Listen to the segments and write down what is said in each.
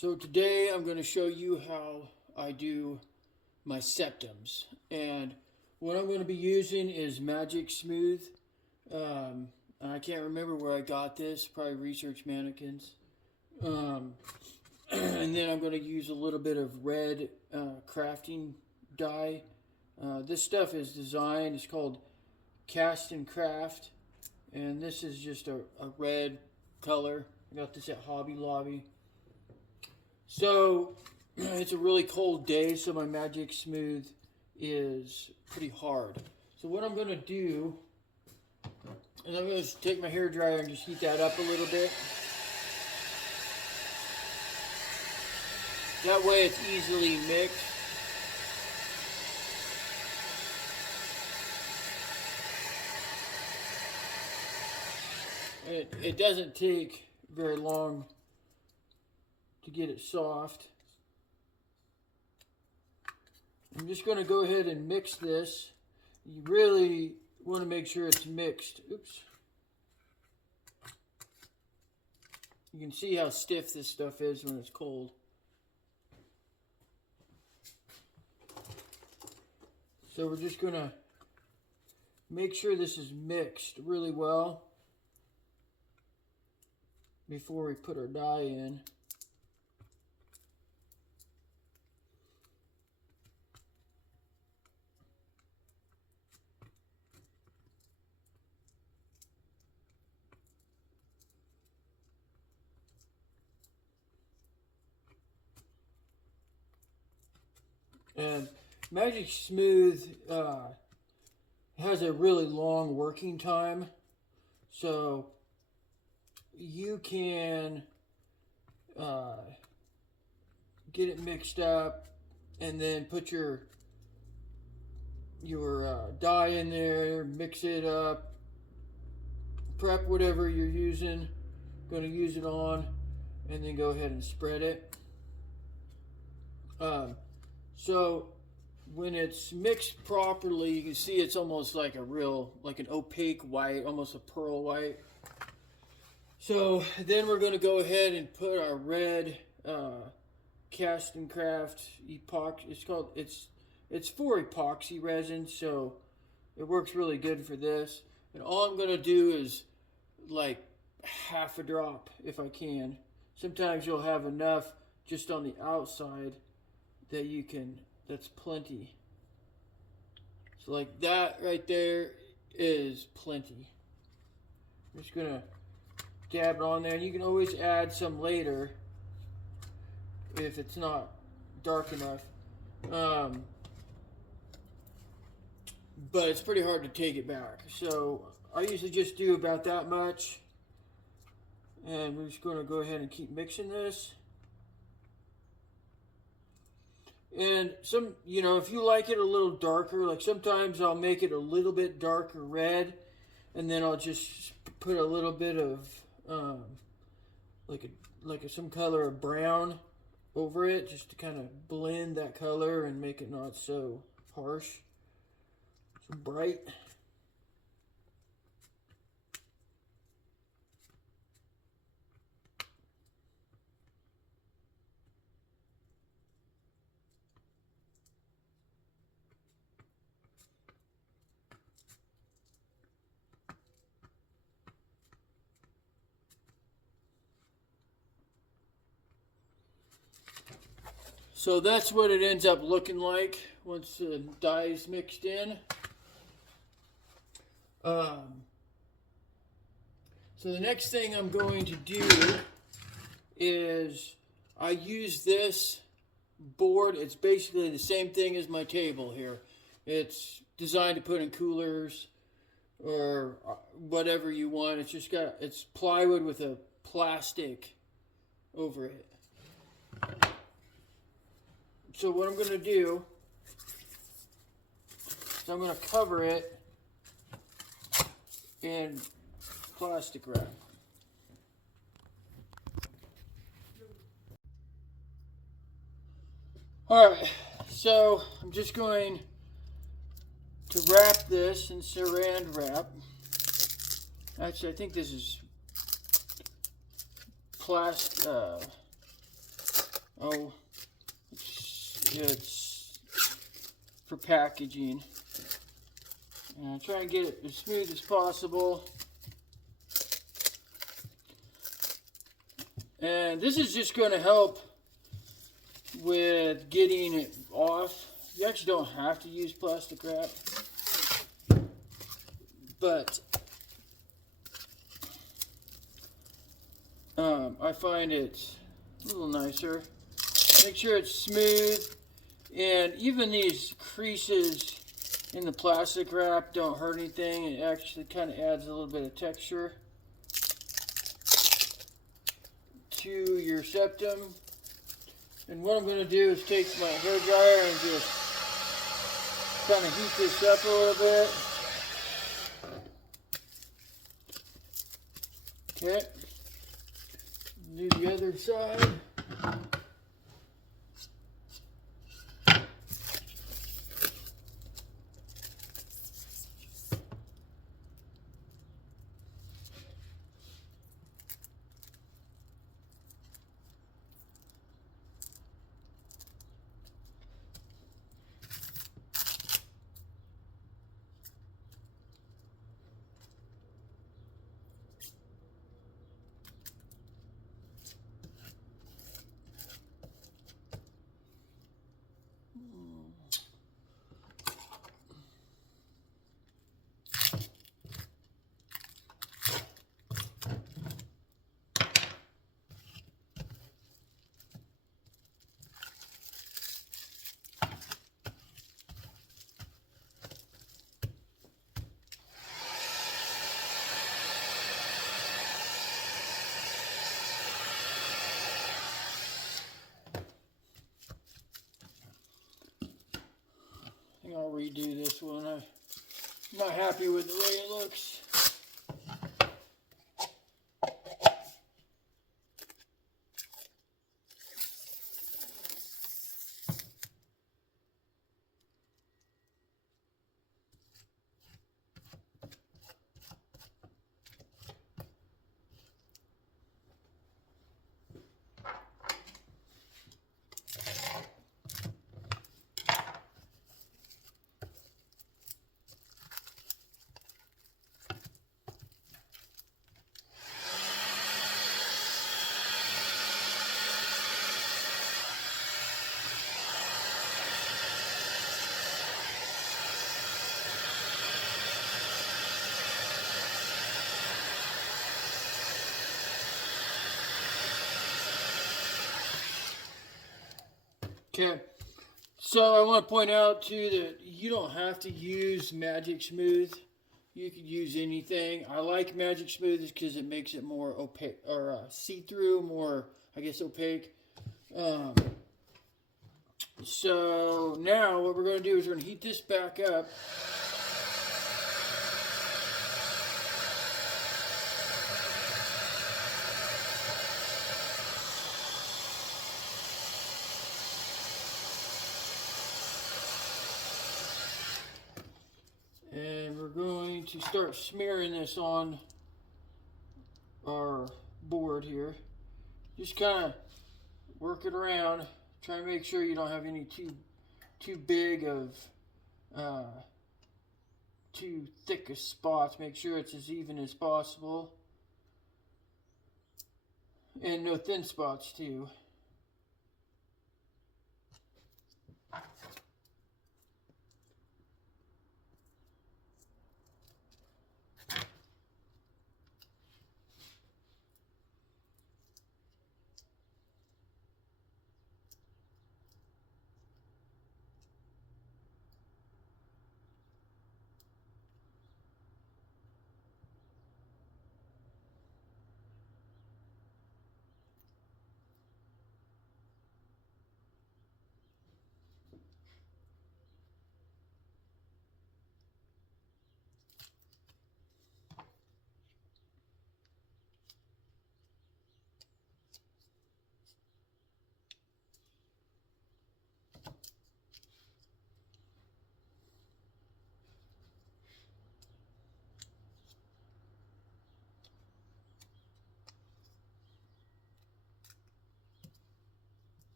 So today I'm going to show you how I do my septums, and what I'm going to be using is Magic Smooth. I can't remember where I got this, probably Research Mannequins. And then I'm going to use a little bit of red crafting dye. This stuff is designed, it's called Cast and Craft, and this is just a red color. I got this at Hobby Lobby. So it's a really cold day, so my Magic Smooth is pretty hard. So what I'm going to do is I'm going to take my hairdryer and just heat that up a little bit. That way it's easily mixed. It doesn't take very long to get it soft. I'm just going to go ahead and mix this. You really want to make sure it's mixed. Oops. You can see how stiff this stuff is when it's cold. So we're just going to make sure this is mixed really well before we put our dye in. And Magic Smooth has a really long working time, so you can get it mixed up and then put your dye in there, mix it up, prep whatever you're using, going to use it on, and then go ahead and spread it. So when it's mixed properly, you can see it's almost like an opaque white, almost a pearl white. So then we're going to go ahead and put our red Cast and Craft epoxy. It's for epoxy resin, so it works really good for this. And all I'm going to do is like half a drop if I can. Sometimes you'll have enough just on the outside that that's plenty. So like that right there is plenty. I'm just gonna dab it on there, and you can always add some later if it's not dark enough. But it's pretty hard to take it back. So I usually just do about that much, and we're just gonna go ahead and keep mixing this. And if you like it a little darker, like sometimes I'll make it a little bit darker red, and then I'll just put a little bit of some color of brown over it, just to kind of blend that color and make it not so harsh, so bright. So that's what it ends up looking like once the dye is mixed in. So the next thing I'm going to do is I use this board. It's basically the same thing as my table here. It's designed to put in coolers or whatever you want. It's plywood with a plastic over it. So what I'm going to do is I'm going to cover it in plastic wrap. Alright, so I'm just going to wrap this in saran wrap. Actually, I think this is Oh, it's for packaging. And try and get it as smooth as possible. And this is just going to help with getting it off. You actually don't have to use plastic wrap, but I find it a little nicer. Make sure it's smooth, and even these creases in the plastic wrap don't hurt anything. It actually kind of adds a little bit of texture to your septum. And what I'm going to do is take my hairdryer and just kind of heat this up a little bit. Okay. Do the other side. I'll redo this one. I'm not happy with the way it looks. Okay, so I want to point out too that you don't have to use Magic Smooth. You could use anything. I like Magic Smooth because it makes it more opaque or see-through, more, I guess, opaque. So now what we're going to do is we're going to heat this back up. And we're going to start smearing this on our board here. Just kind of work it around. Try to make sure you don't have any too big of, too thick of spots. Make sure it's as even as possible. And no thin spots too.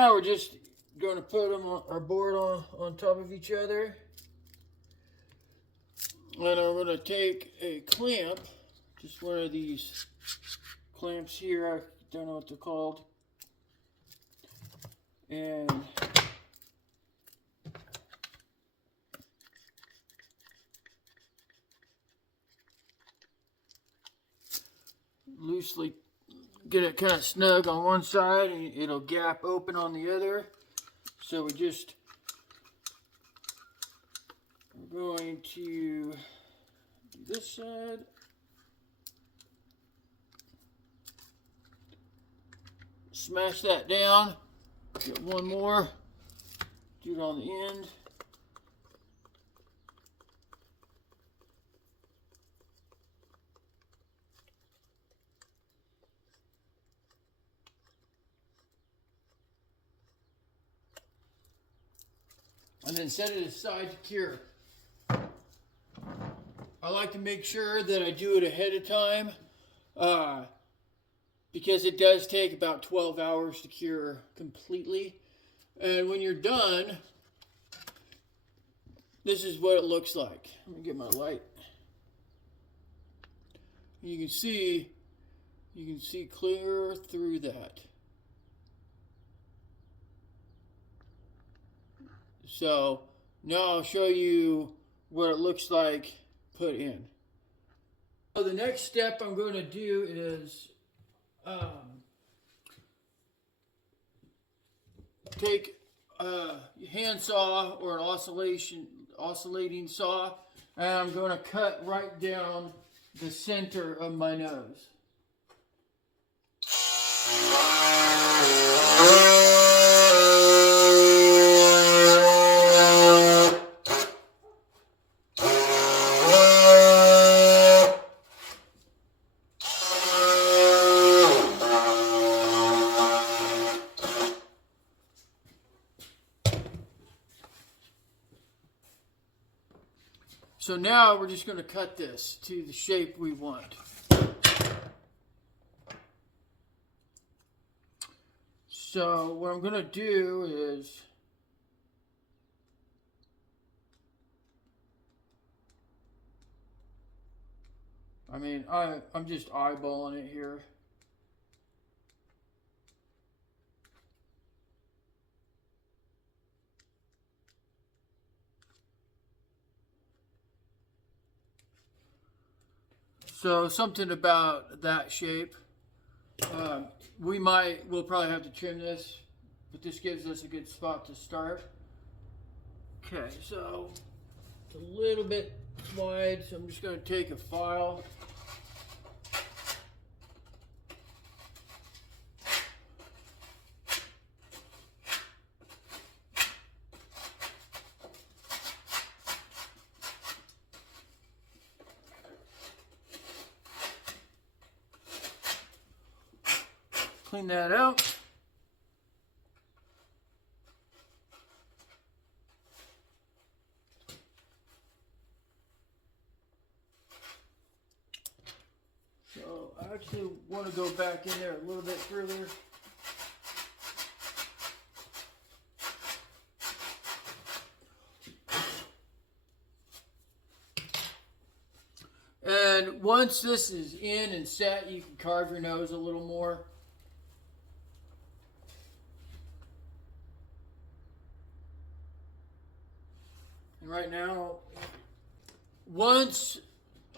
Now we're just going to put them on our board on top of each other. And I'm going to take a clamp, just one of these clamps here, I don't know what they're called, and loosely get it kind of snug on one side and it'll gap open on the other. So we're going to do this side. Smash that down. Get one more. Do it on the end. And then set it aside to cure. I like to make sure that I do it ahead of time because it does take about 12 hours to cure completely. And when you're done, this is what it looks like. Let me get my light. You can see clear through that. So now I'll show you what it looks like put in. So the next step I'm going to do is take a hand saw or an oscillating saw, and I'm going to cut right down the center of my nose. So now we're just going to cut this to the shape we want. So what I'm going to do is I'm just eyeballing it here. So something about that shape. We'll probably have to trim this, but this gives us a good spot to start. Okay, so it's a little bit wide, so I'm just going to take a file. Clean that out. So I actually want to go back in there a little bit further. And once this is in and set, you can carve your nose a little more. Right now, once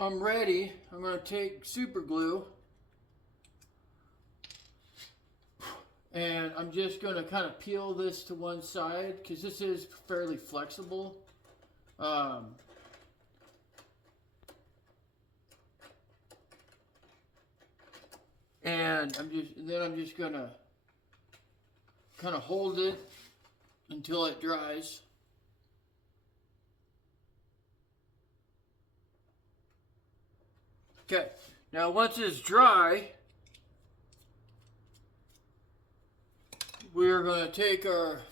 I'm ready, I'm going to take super glue and I'm just going to kind of peel this to one side because this is fairly flexible. And I'm just going to kind of hold it until it dries. Okay, now once it's dry, we're going to take our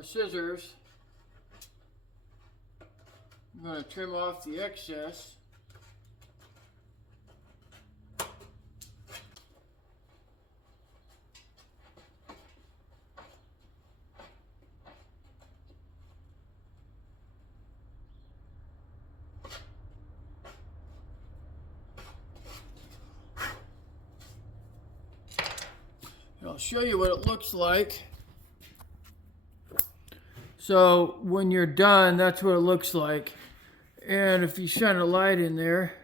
scissors. I'm going to trim off the excess. I'll show you what it looks like. So when you're done, that's what it looks like. And if you shine a light in there,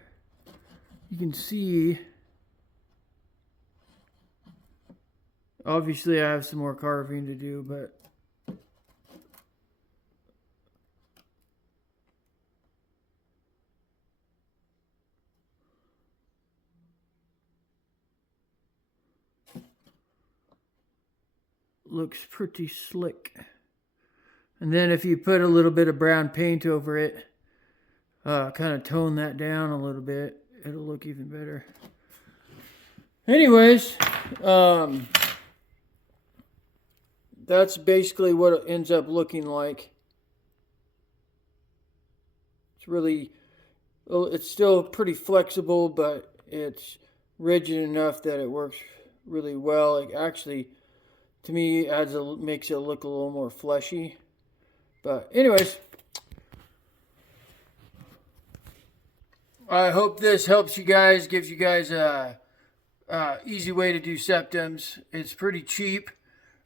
you can see, obviously I have some more carving to do, but looks pretty slick. And then if you put a little bit of brown paint over it, kind of tone that down a little bit, it'll look even better. Anyways, that's basically what it ends up looking like. It's still pretty flexible, but it's rigid enough that it works really well. It actually, to me, makes it look a little more fleshy. But anyways, I hope this helps you guys, gives you guys a easy way to do septums. It's pretty cheap.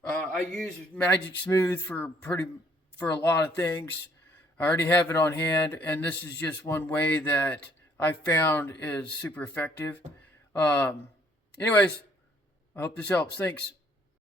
I use Magic Smooth for a lot of things. I already have it on hand, and this is just one way that I found is super effective. Anyways, I hope this helps. Thanks.